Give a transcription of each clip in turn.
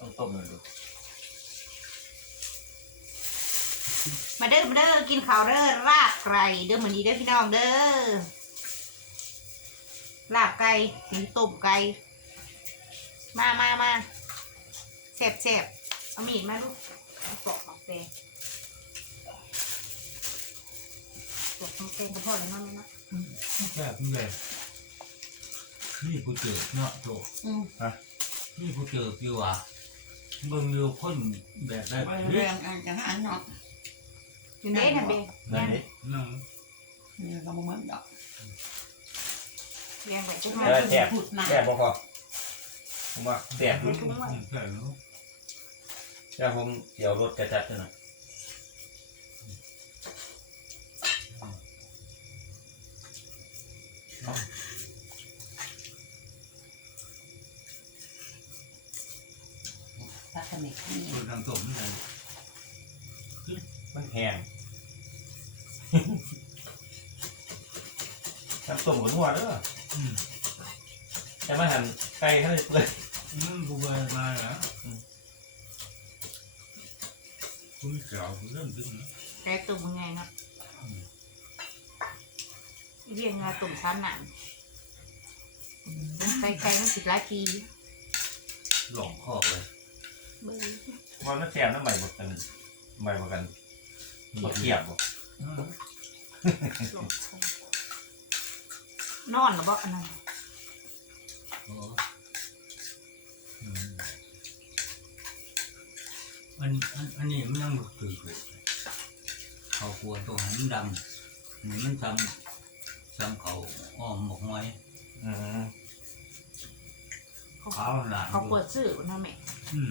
ต้องต้มเลยดูมาเด้อมาเด้อกินข้าวเด้อลาบไก่เด้อเหมือนนี้เด้อพี่น้องเด้อลาบไก่หรือต้มไก่มามามาแซ่บแซ่บเอามีดมาลูกเอาปอกหมักแตงปอกหมักแตงก็พอแล้วเนาะแม่เนาะแซ่บเลยนี่กูเจอเนาะโตอืม นี่กูเจอกี่ว่า เบิ่งเร็วคนแบบได้ไปเฮ้เรื่ยองอันจะหาหนอดอยู่เด้ทำเบงนั่นนี่นั่งนี่ก็บ่เหมือนดอกเลี้ยงไว้จุ๊บมัมานเป็นพูดหนาแซ่บบ่พอผมว่าแซ่บเป็นทุ่งไว้แซ่บเนาะแต่ผมเดี๋ยวรสจะจัดๆหน่อย ถ้าขมิกนี่คนทางสมเลยมันแห้งน้ำต้มกับนัวเด้ออืมแต่มาหั่นไก่ให้เลยเปื่อยนั่นกูไปมาแล้วกูมีเก่ากูเริ่มขึ้นนะไก่ตุ่มยังไงเนาะเรียงงาตุ่มชั้นหนังไก่ไก่มันสิบหลายปีหลอกคอกเลยเบิ่ง ว่ามันแซ่บน้ำใหม่บ่กันใหม่บ่กันบ่เทียบบ่อืมลงคอนอนหรือบ่อันนั้นโอ้อืมอันอันอันนี้มันยังบ่ตื่นเลยเขากลัวตัวหันดำนี่มันทำทำเขาอ้อมหมกไว้อืมเขาขาวหลานเขาเปิดซื้อนะแม่อืม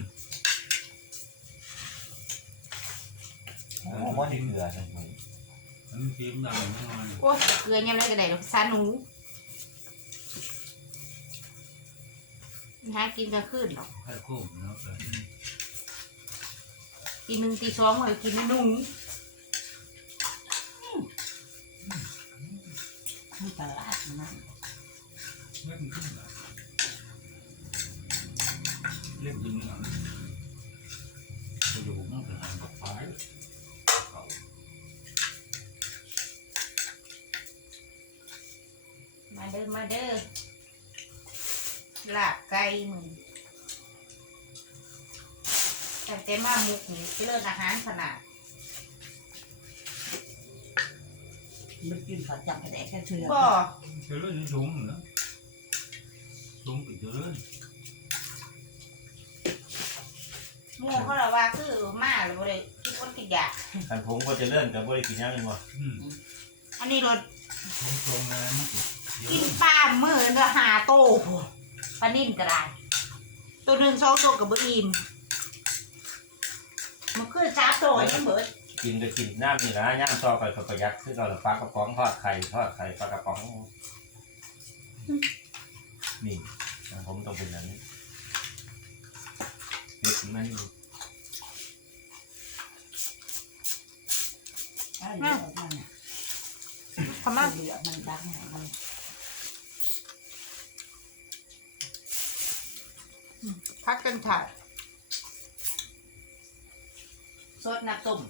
โอ้บ่ได้เกลือจังเลยมันเค็มดำแน่นอนโอ้ยเกลือยังไงก็ได้หรอกซาหนูหากินกลางคืนหรอกไข่โค้งเนาะแบบกินหนึ่งตีสองเลยกินหนุ่งที่ตลาดนั่นเล่นขึ้นมาเล่นยิงอะกูจะบุกมันเป็นหางกับไฟเขา มา เด้อมาเด้อลาบไก่มึงแต่เต็มามุกนี่เลิศอาหารขนาดมันกินข้าวจับกระแดกกระเชือบ่เจริญสูงนะสูงไปเจริญหมูเขาเราว่าคือมาหรือบ่ได้ทุกคนกินยาคันผมก็จะเลื่อนกับบ่ได้กินหยังเลยบ่อืมอันนี้รถตรงตรงๆนะมันติดเย กินอะปลามือเนื้อหาโตปลานิ่นก็ได้ ตัวหนึ่งสองตัวกับเบอร์อิมมันคือจ้าโตยังเบิดกินก็กินน้ำนี่นะย่างซอไปกับประหยัดคือเราละปลากระป๋องทอดไข่ทอดไข่ปลากระป๋องนี่นะผมต้องเป็นอย่างนี้เด็กมันนี่ไอ้เรื่องมันน่ะทำไมเดือดมันดังมัน พักกันถ่ายสดน้ำต้ม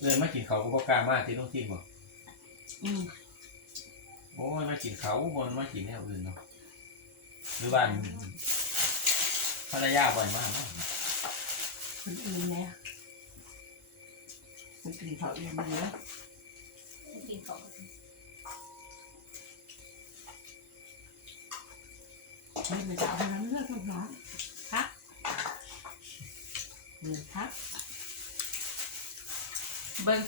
เลยมากินเขาก็บ่กล้ามากที่ต้องที่บ่อืมโอ้ยมากินเขาบนมากินแนวอื่นเนาะหรือบ้านภรรยาบ่อยมากเนาะคนอื่นเนี่ยมันกินข้าวเองเยอะกินของไม่ไปจะเอาน้ำเลือดทุกน้องครับ เดือดครับเบิ้ง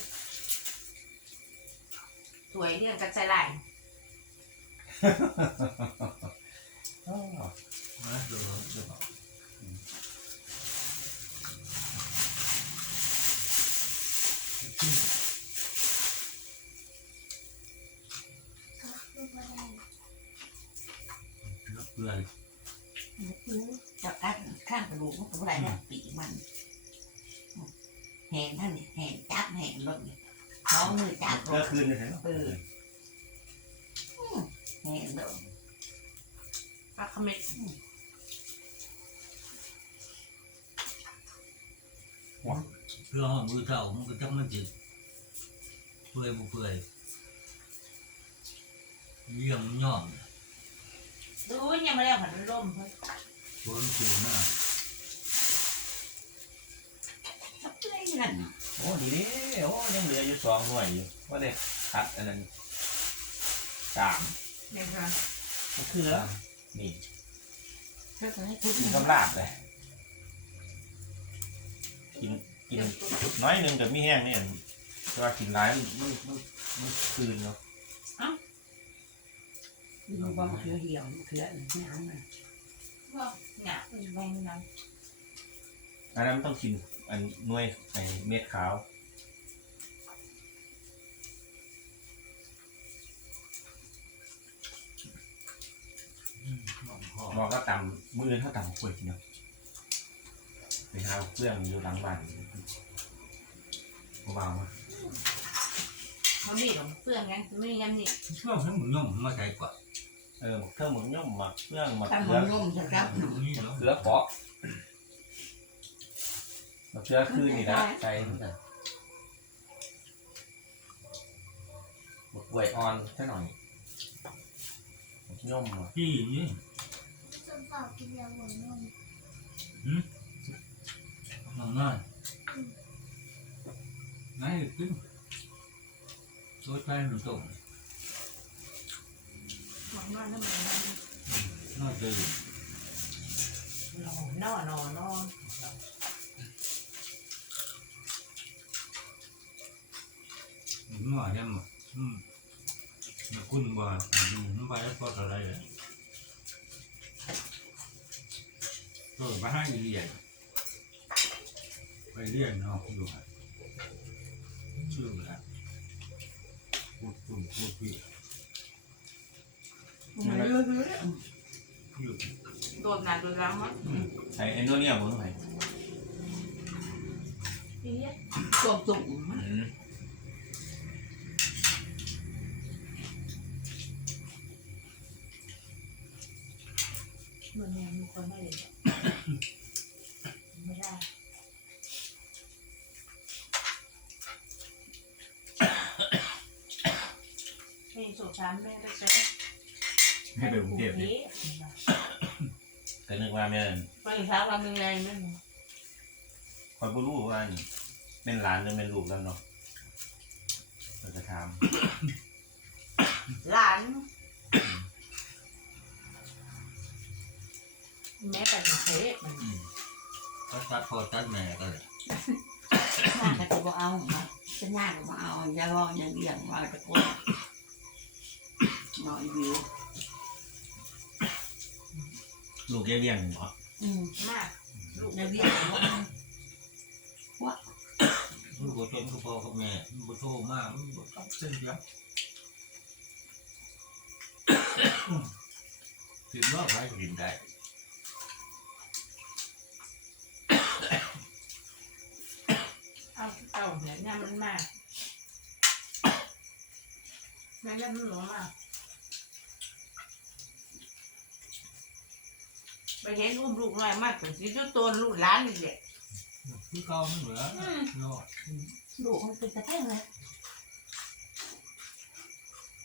สวยเรื่องกระจายไหลายอ้าวนะเดี๋ยวเดี๋ยวรับเลยจะกัดข้างกระดูกมันก็ไรเนี่ยปีมัน แหงท่านนี่แหงจับแหงลงนี่สองมือจับลเมื่องคืนนี่เนาะเออแหงลงปลาเขม็ดเพื่อห้องมือเท่ามันก็จังมันจิเปื่อยบุเปื่อยเยี่ยมย่อมดูยังไม่ได้ผันลมเฮ้ยโดนปูมากทับเลย นั่นโอ้ดีดิโอ้ยังเหลืออยู่สองหน่วยอยู่ว่าได้คัดอันนั้นสามเนี่ยค่ะมะเขือนี่เพื่อให้ทุกกินกำลาบเลยกินกินน้อยหนึ่งกับมีแห้งเนี่ยแต่ว่ากินร้ายมันมันมันมันคืนเนาะดูว่ามันคือเหี่ยวมันคืออะไรไม่เอามันว่าหนาเป็นแมงนังอันนั้นมันต้องกิน อันหน่วยไอเม็ดขาวหอมหอมบอกก็ตำมือเท่าตำกล้วยกินเนาะไปหาเครื่องอยู่หลังบ้านเบาๆมามันมีหลงเพื่อนไงไม่มีกันนี่ช่วงนั้นมึงย่อมมาใจกว่าเออหมักเครื่องหมักย่อมหมักเครื่องหมักตามเกมัลือนนุ่มสักครับ นี่เนาะเกลือเปาะ หมักเกลือคืนนี่นะใส่เหมือนกันหมักกล้วยอ่อนแค่หน่อยหมักย่อมหมักพี่นี่จนฝากกินยาหัวนมน้องน้อยไหนกินตัวใจหนุ่มตรงหวังนอนน้ำมันน่าจะนอนนอนนอน หน่อยเนี่ยมั้งอืมมาคุณบ่ดูมันไปแล้วก็อะไรเลยก็มาให้เรียนไปเรียนเนาะอยู่ชื่อละพูดคุณพูดพี่มันเยอะเลยอยู่โดนหนาโดนล้างมั้งใส่เอนโดเนียบนไหนพี่ตัวตุ่มอืม เหมือนยังมีคนให้เลยไม่ได้ไม่สุดสามแม่ก็ใช้ให้ไปกรุงเทพดิก็นึกว่าแม่นไปเช้าวันหนึ่งไงนั่นคอยบ่รู้ว่านี่เป็นหลานหรือเป็นลูกแล้วเนาะเราจะถามหลาน แม่ไปกรุงเทพมันก็ตัดพอตัดแม่ก็เลยน่าจะตัวเอามาจะน่าจะมาเอาอย่ารออย่างเดียวมาตะโกนหน่อยวิวลูกแย่เลี้ยงเหรออืมมากลูกในเรียกว่าลูกก็จนก็พอกับแม่มันบ่โทรมากมันบ่ต้องเส้นเดียวกินว่าใครกินได้าเต่าเนี่ยเนี่ยมันมากแม่ก็มันหลงมากไปเห็นอุ้มลูกน้อยมากถึงสิจุตัวลูกหลานนี่แหละคือเก่ามันเหลือเนาะลูกมันเป็นกระแทกเลย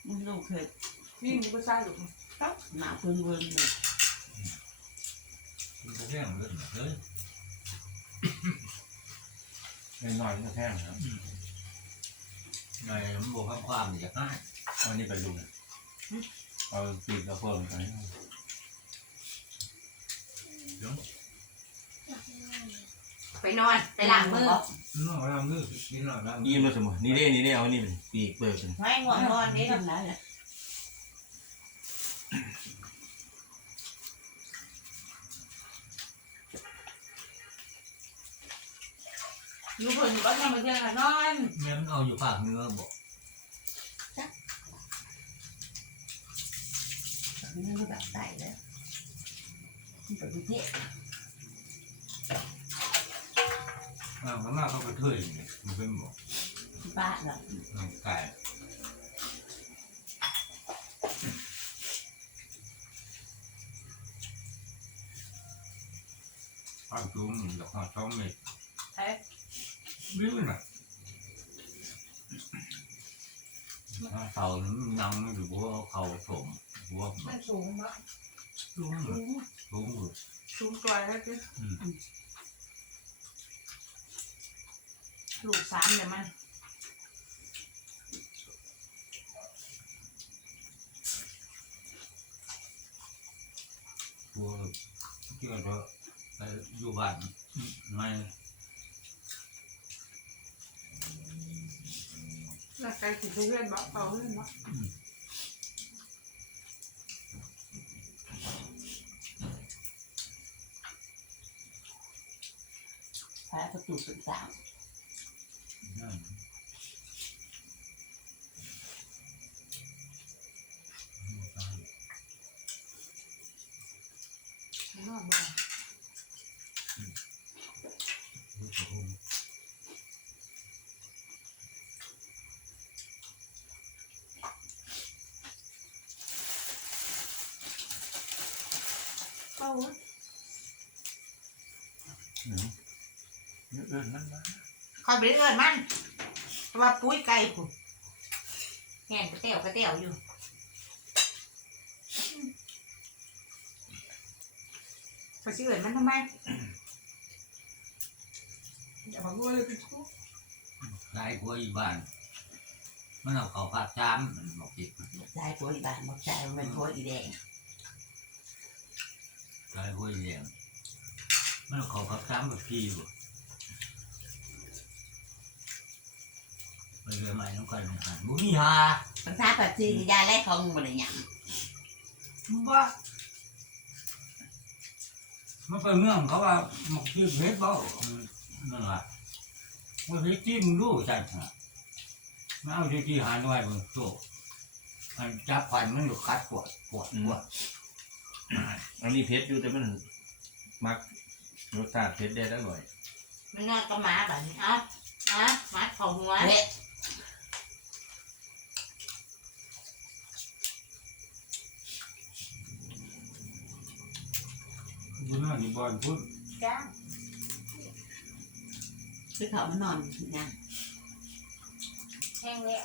มันลูกเคยนี่มันก็สร้างลูกหนาพื้นเวิร์นเลยมันจะแย่งเลยเฮ้ย เล็กน้อยก็แท่งครับนายมันบอกความความอยากง่ายเอานี่ไปดูนะเอาปีกกระเพื่อมไปไปนอน ไปล้างมือน้องเรามือกินหน่อยเรานี่มันสมมตินี่เด้นี่เด้เอานี่เป็นปีกเปิดเป็นให้ง่วงนอนนี่ทำไรเลยอยู่ ที่ยงค่ะนอนแม่มันเอาอยู่ภาคเนื้อบอกนี่มันแบบใส่เลยมันเป็นพิเศษอ่ามันน่าเขาไปเทยเนี่ยมันเป็นบอกบ้านเราไก่ปลาจุ่มดอกหอมสองเม็ดใช่ บิ้วน่ะเขานั่งอยู่หัวเขาถมหัวมันสูงมากสูงสูงสูงสูงตัวแล้วจ้ะลูกสามเดี๋ยวมันตัวเกี่ยวกั ไม่แล้วใครสิไปเรียนบอกเขาเรียนบอกพระประตูสุดสามนั่น นอนบ่เอาวะ อืมเยอะเกินนั่นนะ ค อยไปเรื่อยมันเพราะว่าปุ้ยไก่คุณแห่นกระเตียวกระเตียวอยู่พอชื่อเอิญมันทำไมอย่ามาพูดเลยเป็นทุกข์ได้กว่าอีบ้านมันเอาเขาพาจามมันบอกอีกใจผัวอีบ้านบอกใจมันเป็นผัวอีแดงได้กว่าอีแดงมันเอาเขาพาจามแบบพี่บ่ไป เรื่อยใหม่น้องกันหันบุมีฮาภาษาปัจจุบันยาแรกของมันอะไรอย่างบ้ามันเป็นเรื่องเขาว่าหมกจิ้มเพชรเบ้านั่นแหละว่าเพชรจิ้มรู้จักฮะมันเอาที่ที่หาหน่อยมันโตมันจับฟันมันอยู่คัดปวดปวดปวดอันนี้เพชรอยู่แต่มันมักรสชาติเพชรได้อร่อย มันนอนกับหมาแบบนี้เอะอะหมาเข่าหัวเฮ้ย บุญนั่นนี่บอลพุ่นจ้าคือเขามันนอนนะแห้งแล้ว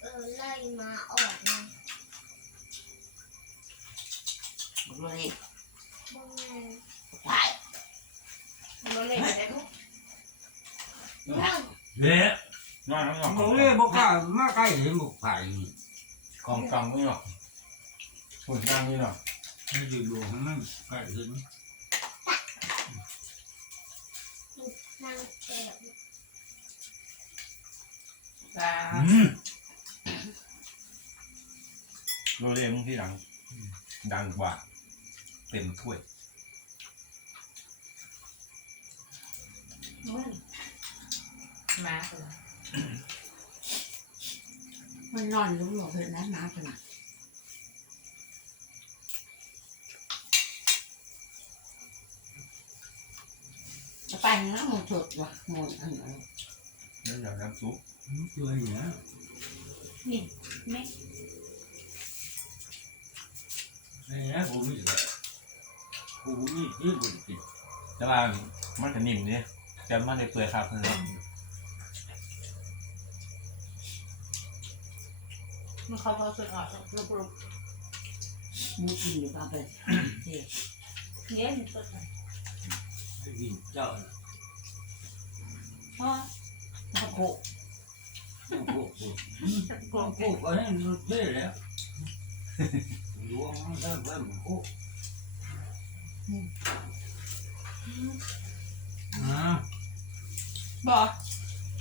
เออไล่มาออกนะบอกเลยบ้งไงไปมันบ่เล่นไปได้ลูกบ้งเละ นอนข้างนอกโมเล่บอกกล้ามาใกล้เห็นบอกไผ่กองกองนี่หรอกหุ่นนั่งนี่หรอกให้ดูดูให้มันใกล้เห็นนั่งแอบจ้าอืมโรเล่มึงที่ดัง ดังกว่า เต็มถ้วยมึงมาตัว มันนอนรู้หรอกเพื่อนนะมาขนาดไปนะมันสดว่ะมันอันนั้นแล้วอย่างน้ำซุปตัวเนี้ยนี่แม่ไอ้เนี่ยผมมีแต่ผมมีที่บุญติดแต่ว่ามันก็นิ่มเนี่ยแต่มันในเปลือยครับเพื่อน มันเขาพอสุดออกลูกลูกมีกินอยู่บ้าไปเด็กเย็นสุดเลยได้ยินเจ้าพ่อตะโกโอ้โหกลมโอ้โหก็ให้ดูเท่แล้วล้วงมันได้เพิ่มโอ้อ่าบอก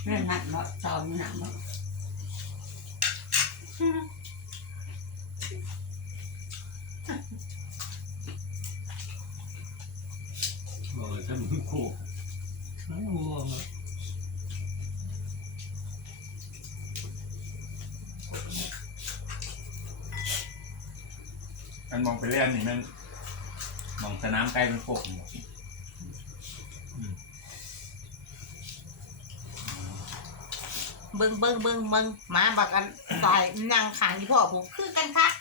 เรื่องหนักเนาะตอนหนักเนา บอกเลยท่านโคนั่นวัวมามันมองไปเรื่อยนี่มันมองสนามไกลมันโคกอยู่ เบิ้งเบิ้งเบิ้งเบิ้งมาบอกกันตายนางขางที่พ่อผมคือกันทัก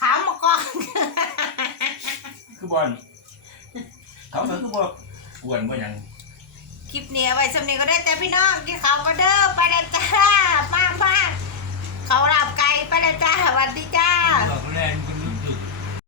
ขาหมากองคือบอลเขาเถอคือบอลกวนบ่ยังคลิปนี้ไว้สำเนียก็ได้แต่พี่น้องที่เขาก็เด้อไปแล้วจ้ามามาเขาหลับไกลไปแล้วจ้าสวัสดีจ้า